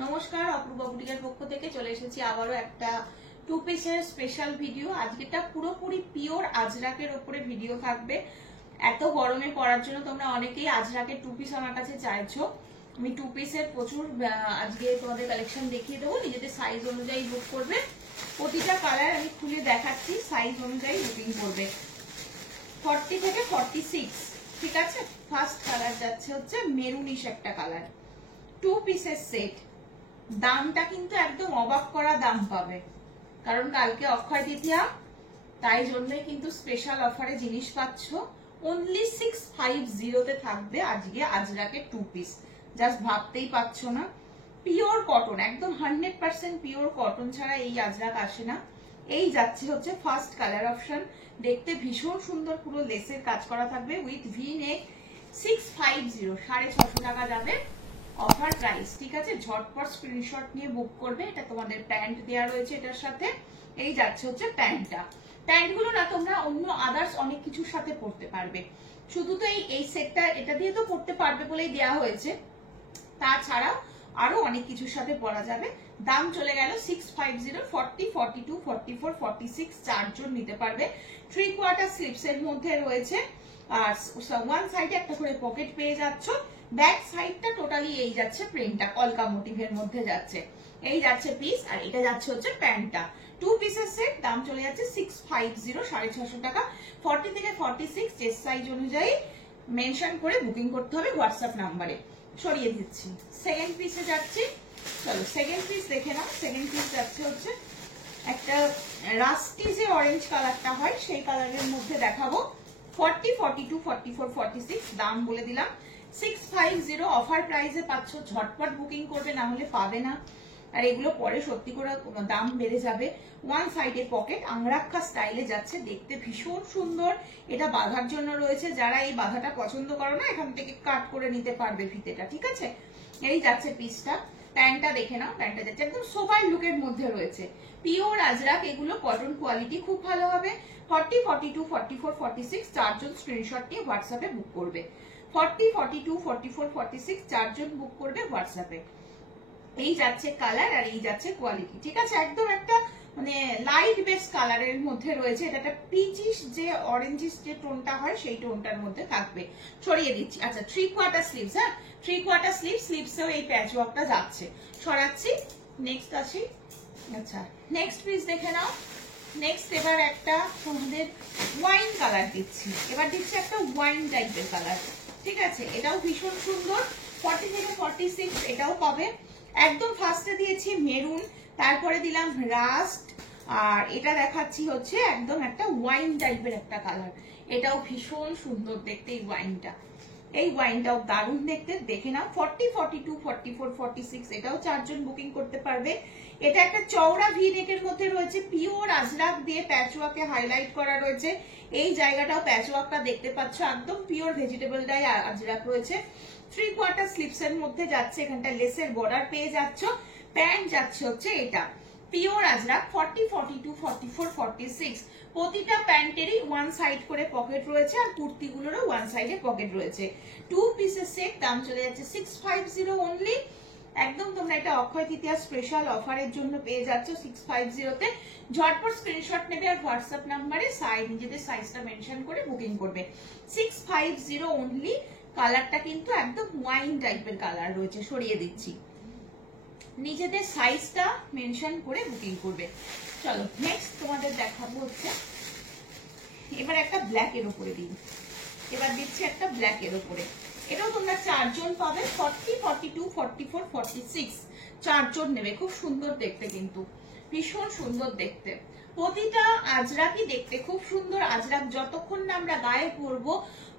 নমস্কার, অপূর্বা বুটিকের পক্ষ থেকে চলে এসেছি আবারও একটা টু পিসের স্পেশাল ভিডিও। আজকেটা পুরোপুরি পিওর আজরাকের উপরে ভিডিও থাকবে। এত গরমে পরার জন্য তোমরা অনেকেই আজরাকের টু পিস আমার কাছে চাইছো। আমি টু পিসের প্রচুর আজকে তোমাদের কালেকশন দেখিয়ে দেবো, নিজেদের সাইজ অনুযায়ী বুক করবে। প্রতিটা কালার আমি খুলে দেখাচ্ছি, সাইজ অনুযায়ী বুকিং করবে। 40 থেকে 46, ঠিক আছে। ফার্স্ট কালার যাচ্ছে হচ্ছে মেরুনিশ একটা কালার, টু পিসের সেট। দামটা কিন্তু একদম অবাক করা দাম পাবে, কারণ কালকে অক্ষয় তৃতীয়া, তাই জন্যই কিন্তু স্পেশাল অফারে জিনিস পাচ্ছ। অনলি 650 তে থাকবে আজকে আজরাকের টু পিস। জাস্ট ভাবতেই পাচ্ছ না, পিওর কটন, একদম 100% পিওর কটন ছাড়া এই আজরাক আসে না। এই যাচ্ছে হচ্ছে ফার্স্ট কালার অপশন, দেখতে ভীষণ সুন্দর, পুরো লেসের কাজ করা থাকবে উইথ ভি নেক। 650, 650 টাকা যাবে অফার প্রাইস, ঠিক আছে। ঝটপট স্ক্রিনশট নিয়ে বুক করবে। এটা তোমাদের প্যান্ট দেওয়া রয়েছে এটার সাথে। এই যাচ্ছে হচ্ছে প্যান্টটা। প্যান্টগুলো না তোমরা অন্য আদার্স অনেক কিছুর সাথে পরতে পারবে, শুধু তো এই সেটটা এটা দিয়ে তো পরতে পারবে বলেই দেওয়া হয়েছে, তাছাড়াও আরো অনেক কিছুর সাথে পরা যাবে। দাম চলে গেল 650। 40, 42, 44, 46 চারজন নিতে পারবে। 3/4 স্লিপস এর মধ্যে রয়েছে, আর ওয়ান সাইডে একটা করে পকেট পেয়ে যাচ্ছ। ব্যাক সাইডটা টোটালি এই যাচ্ছে প্রিন্টটা কলকা মোটিভের মধ্যে যাচ্ছে। এই যাচ্ছে পিস, আর এটা যাচ্ছে হচ্ছে প্যান্টটা। টু পিসের সেট, দাম চলে যাচ্ছে 650, 650 টাকা। 40 থেকে 46 চেস্ট সাইজ অনুযায়ী মেনশন করে বুকিং করতে হবে হোয়াটসঅ্যাপ নাম্বারে। সরিয়ে দিচ্ছি, সেকেন্ড পিসে যাচ্ছি। চলো সেকেন্ড পিস দেখে নাও। সেকেন্ড পিস যাচ্ছে হচ্ছে একটা রাস্টি যে অরেঞ্জ কালারটা হয় সেই কালারের মধ্যে দেখাবো। 40, 42, 44, 46 দাম বলে দিলাম 650। অফার প্রাইসে পাচ্ছ, ঝটপট বুকিং করবে, না হলে পাবে না। আর এগুলো পরে সত্যি করে দাম বেড়ে যাবে। ওয়ান সাইডে পকেট আংরাক্ষা স্টাইলে যাচ্ছে, দেখতে ভীষণ সুন্দর। এটা বাঁধার জন্য রয়েছে, যারা এই বাঁধাটা পছন্দ করো না এখান থেকে কাট করে নিতে পারবে ফিতেটা, ঠিক আছে। এই যাচ্ছে পিসটা। প্যান্টটা দেখে নাও, প্যান্টটা যাচ্ছে একদম সোবার লুকের মধ্যে রয়েছে। পিওর আজরাক, এগুলো কটন কোয়ালিটি খুব ভালো হবে। 40, 42, 44, 46 চারজন স্ক্রিনশট নিয়ে হোয়াটসঅ্যাপে বুক করবে। 40, 42, 44, 46 চারজন বুক করবে হোয়াটসঅ্যাপে। এই যাচ্ছে কালার, আর এই যাচ্ছে কোয়ালিটি, ঠিক আছে। একদম একটা মানে লাইট বেস কালারের মধ্যে রয়েছে। এটা একটা পিচিশ যে অরেঞ্জিস যে টোনটা হয় সেই টোনটার মধ্যে থাকবে। সরিয়ে দিচ্ছি। আচ্ছা 3/4 স্লিভস, হ্যাঁ 3/4 স্লিভসেও এই প্যাচ ওয়ার্কটা যাচ্ছে। সরাচ্ছি, নেক্সট আসি। আচ্ছা নেক্সট পিস দেখে নাও। নেক্সট এবার একটা তোমাদের ওয়াইন কালার দিচ্ছি। এবার দিচ্ছি একটা ওয়াইন টাইপের কালার, ঠিক আছে। এটাও ভীষণ সুন্দর। 40 থেকে 46 এটাও পাবে। একদম ফার্স্টে দিয়েছি মেরুন, তারপরে দিলাম রাস্ট, আর এটা দেখাচ্ছি হচ্ছে একদম একটা ওয়াইন টাইপের একটা কালার। এটাও ভীষণ সুন্দর দেখতে এই ওয়াইনটা। এই ওয়াইনটাও দারুণ দেখতে, দেখে নাও। 40, 42, 44, 46 এটাও চারজন বুকিং করতে পারবে। এটা একটা চওড়া ভি নেকের মধ্যে রয়েছে, পিওর আজরাক দিয়ে প্যাচওয়ার্কে হাইলাইট করা রয়েছে। এই জায়গাটাও প্যাচওয়ার্কটা দেখতে পাচ্ছ, একদম পিওর ভেজিটেবল ডাই আজরাক রয়েছে। 3/4 স্লিপস এর মধ্যে যাচ্ছে, এখানটা লেসের বর্ডার পেয়ে যাচ্ছ। প্যান্ট যাচ্ছে হচ্ছে এটা পিওর আজরাক। 40, 42, 44, 46 প্রতিটা প্যান্টেরই ওয়ান সাইড করে পকেট রয়েছে, আর কুর্তিগুলোরও ওয়ান সাইডে পকেট রয়েছে। টু পিসের সেট, দাম চলে যাচ্ছে 650 অনলি। একদম তোমরা এটা অক্ষয় তৃতীয়া স্পেশাল অফারের জন্য পেয়ে যাচ্ছ 650 তে। ঝটপট স্ক্রিনশট নেবে আর হোয়াটসঅ্যাপ নাম্বারে নিজেদের সাইজটা মেনশন করে বুকিং করবে। 650 অনলি। কালারটা কিন্তু একদম ওয়াইন টাইপের কালার রয়েছে। সরিয়ে দিচ্ছি, নিজেদের সাইজটা মেনশন করে বুকিং করবে। চলো নেক্সট তোমাদের দেখাবো হচ্ছে এবার একটা ব্ল্যাক এর উপরে দিন। এবার দিচ্ছি একটা ব্ল্যাক এর উপরে। এটাও তোমরা চারজন পাবে। 40, 42, 44, 46 চারজন নেবে। খুব সুন্দর দেখতে, কিন্তু ভীষণ সুন্দর দেখতে। প্রতিটা আজরাকই দেখতে খুব সুন্দর। আজরাক যতক্ষণ না আমরা গায়ে পরবো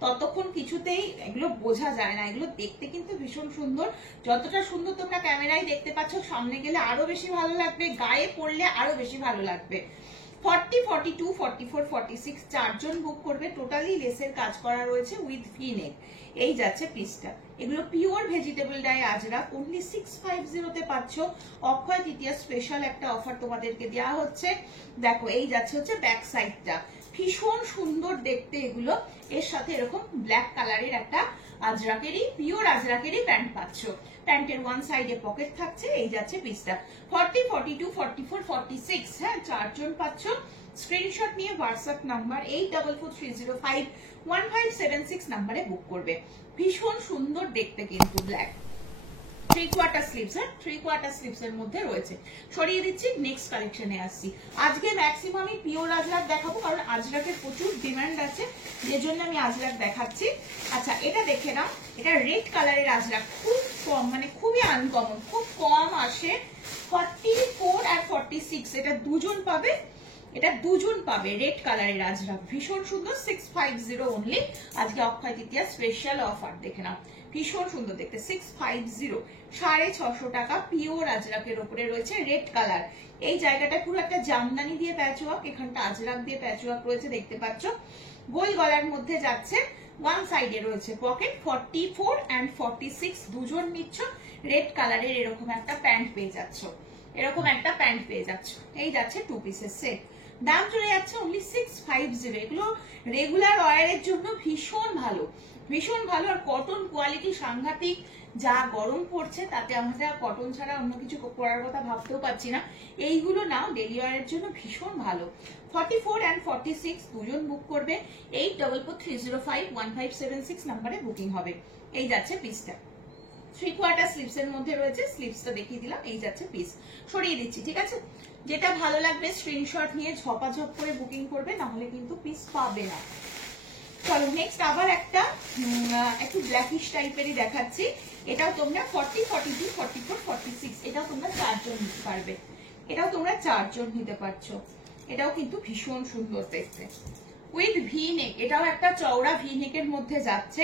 ততক্ষণ কিছুতেই এগুলো বোঝা যায় না। এগুলো দেখতে কিন্তু ভীষণ সুন্দর। যতটা সুন্দর তোমরা ক্যামেরায় দেখতে পাচ্ছ, সামনে গেলে আরো বেশি ভালো লাগবে, গায়ে পরলে আরো বেশি ভালো লাগবে। 40, 42, 44, 46 চারজন বুক করবে। টোটালি লেসের কাজ করা রয়েছে উইথ ভি নেক। এই যাচ্ছে পিসটা। এগুলো pure vegetable die Ajrak, only 650 তে পাচ্ছ। অক্ষয় তৃতীয়া স্পেশাল একটা অফার তোমাদেরকে দেওয়া হচ্ছে। দেখো এই যাচ্ছে হচ্ছে ব্যাক সাইডটা, ভীষণ সুন্দর দেখতে এগুলো। এর সাথে এরকম ব্ল্যাক কালারের একটা আজরাকেরই, পিওর আজরাকেরই প্যান্ট পাচ্ছ। প্যান্টের ওয়ান সাইডে পকেট থাকছে। এই যাচ্ছে পিসটা 40, 42, 44, 46। হ্যাঁ, 4 জন পাচ্ছ। স্ক্রিনশট নিয়ে হোয়াটসঅ্যাপ নাম্বার 8443051576 নাম্বারে বুক করবে। ভীষণ সুন্দর দেখতে কিন্তু, ব্ল্যাক 3/4 স্লিভস। হ্যাঁ, 3/4 স্লিভস এর মধ্যে রয়েছে। সরিয়ে দিচ্ছি, নেক্সট কালেকশনে আসছি। আজকে ম্যাক্সিমাম আমি পিওর আজরাক দেখাবো, কারণ আজরাকের প্রচুর ডিমান্ড আছে, যে জন্য আমি আজরাক দেখাচ্ছি। আচ্ছা, এটা দেখে নাও, এটা রেড কালারের আজরাক, খুব কম, মানে খুবই আনকমন, খুব কম আসে। 44 আর 46, এটা দুজন পাবে, এটা দুজন পাবে। রেড কালারের আজরাক ভীষণ সুন্দর, 650 অনলি। আজকে অক্ষয় তৃতীয়া স্পেশাল অফার, দেখে নাও, ভীষণ সুন্দর দেখতে, 650, 650 টাকা পিওর আজরাকের উপরে রয়েছে। রেড কালার, এই জায়গাটা পুরো একটা জামদানি দিয়ে প্যাচওয়ার্ক, এখানটা আজরাক দিয়ে প্যাচওয়ার্ক রয়েছে, দেখতে পাচ্ছ। গোল গলার মধ্যে যাচ্ছে, ওয়ান সাইডে রয়েছে পকেট। 44 and 46 দুজন নিচ্ছ। রেড কালারের এরকম একটা প্যান্ট পেয়ে যাচ্ছ, এরকম একটা প্যান্ট পেয়ে যাচ্ছ। এই যাচ্ছে 2 পিসের সেট, দাম চলে যাচ্ছে অনলি 650। এগুলো রেগুলার ওয়ারের জন্য ভীষণ ভালো, ভীষণ ভালো। আর কটন কোয়ালিটি সাংঘাতিক, যা গরম পড়ছে তাতে আমরা কটন ছাড়া অন্য কিছু করার কথা ভাবতেও পারছি না। এইগুলো নাও, ডেলি ওয়ারের জন্য ভীষণ ভালো। 44 and 46 দুজন বুক করবে। 8443051576 নাম্বারে বুকিং হবে। এই যাচ্ছে পিসটা, 3/4 স্লিভস এর মধ্যে রয়েছে। স্লিভসটা দেখিয়ে দিলাম, এই যাচ্ছে পিস। সরিয়ে দিচ্ছি, ঠিক আছে। যেটা ভালো লাগবে স্ক্রিনশট নিয়ে ঝপাঝপ করে বুকিং করবে, না হলে কিন্তু পিস পাবে না। চলো নেক্সট আবার একটা একটু ব্ল্যাকিশ টাইপেরই দেখাচ্ছি। এটাও তোমরা 40, 42, 44, 46, এটাও তোমরা 4 জন নিতে পারবে, এটাও তোমরা 4 জন নিতে পারছো। এটাও কিন্তু ভীষণ সুন্দর দেখতে, উইথ ভি নেক। এটাও একটা চওড়া ভি নেকের মধ্যে যাচ্ছে।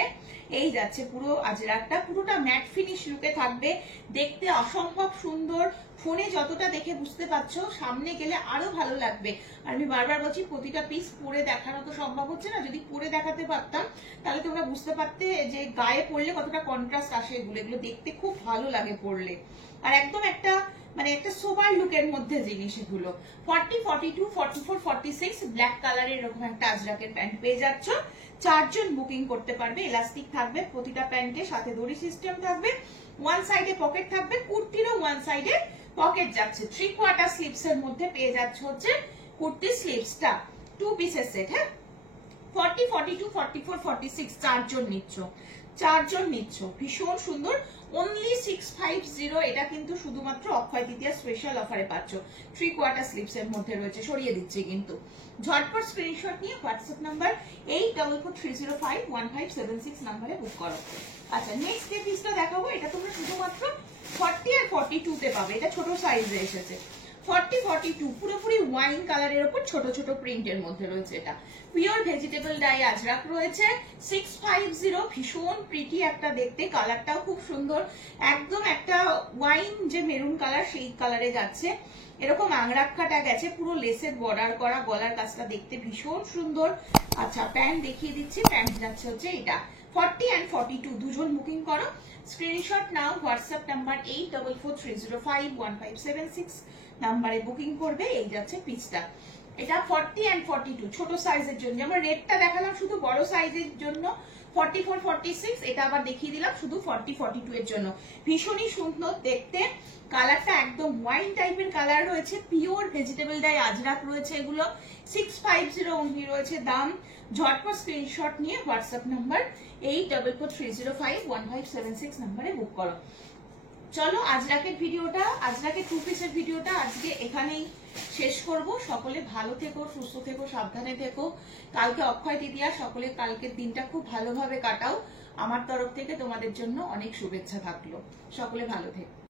এই যাচ্ছে পুরো আজরাকটা, পুরোটা ম্যাট ফিনিশ লুকে থাকবে, দেখতে অসম্ভব সুন্দর। ফোনে যতটা দেখে বুঝতে পারছো, সামনে গেলে আরো ভালো লাগবে। আর আমি বারবার বলছি, প্রতিটা পিস পরে দেখানো তো সম্ভব হচ্ছে না। যদি পরে দেখাতে পারতাম তাহলে তোমরা বুঝতে পারতে যে গায়ে পরলে কতটা কন্ট্রাস্ট আসে। এগুলো দেখতে খুব ভালো লাগে পরলে, আর একদম একটা মানে একটা সোবার লুকের মধ্যে জিনিস এগুলো। 40, 42, 44, 46 ব্ল্যাক কালারের এরকম একটা আজরাকের প্যান্ট পেয়ে যাচ্ছ। 4 জন বুকিং করতে পারবে। ইলাস্টিক থাকবে প্রতিটা প্যান্টের সাথে, দড়ি সিস্টেম থাকবে, ওয়ান সাইডে পকেট থাকবে। কুর্তিরও ওয়ান সাইডে পকেট যাচ্ছে। 3/4 স্লিভস এর মধ্যে পেয়ে যাচ্ছে হচ্ছে কুর্তি স্লিভসটা, 2 পিসের সেট। হ্যাঁ, 40, 42, 44, 46 4 জন নিচ্ছ, 4 জন নিচ্ছ। ভীষণ সুন্দর, অনলি 650। এটা কিন্তু শুধুমাত্র অক্ষয় তৃতীয়া স্পেশাল অফারে পাচ্ছ। 3/4 স্লিভস এর মধ্যে রয়েছে। সরিয়ে দিচ্ছি কিন্তু, ঝটপট স্ক্রিনশট নিয়ে হোয়াটসঅ্যাপ নাম্বার 8443051576 নাম্বারে বুক করো। আচ্ছা, নেক্সট যে পিসটা দেখাবো, এটা তোমরা শুধুমাত্র 40 আর 42 তে পাবে। এটা ছোট সাইজে এসেছে। 40, 42 পুরোপুরি ওয়াইন কালারের উপর ছোট ছোট প্রিন্টের মধ্যে রয়েছে। এটা পিওর ভেজিটেবল ডাই আজরাক রয়েছে। 650, ভীষণ প্রিটি একটা দেখতে, কালারটাও খুব সুন্দর, একদম একটা ওয়াইন যে মেরুন কালার সেই কালারে যাচ্ছে। এরকম আংরাক্ষাটা গেছে, পুরো লেসের বর্ডার করা, গলার কাজটা দেখতে ভীষণ সুন্দর। আচ্ছা, প্যান্ট দেখিয়ে দিচ্ছি। প্যান্ট যাচ্ছে হচ্ছে এটা 40 and 42 দুজন বুকিং করো। স্ক্রিনশট নাও, হোয়াটসঅ্যাপ নাম্বার 8443051576 নাম্বারে বুকিং করবে। এই যাচ্ছে পিসটা, এটা 40 and 42 ছোট সাইজের জন্য। যেমন রেডটা দেখালাম শুধু বড় সাইজের জন্য 44, 46, এটা আবার দেখিয়ে দিলাম শুধু 40, 42 এর জন্য। ভীষণই সুন্দর দেখতে, কালারটা একদম ওয়াইন টাইপের কালার রয়েছে। পিওর ভেজিটেবল ডাই আজরাক রয়েছে এগুলো। 650 অনলি রয়েছে দাম। ঝটপট স্ক্রিনশট নিয়ে হোয়াটসঅ্যাপ নাম্বার 8443051576 নাম্বারে বুক করো। চলো আজরাকের ভিডিওটা, আজরাকের 2 পিসের ভিডিওটা আজকে এখানেই শেষ করব। সকলে ভালো থেকো, সুস্থ থেকো, সাবধানে থেকো। কালকে অক্ষয় তৃতীয়া, সকলে কালকের দিনটা খুব ভালোভাবে কাটাও। আমার তরফ থেকে তোমাদের জন্য অনেক শুভেচ্ছা থাকলো। সকলে ভালো থেকো।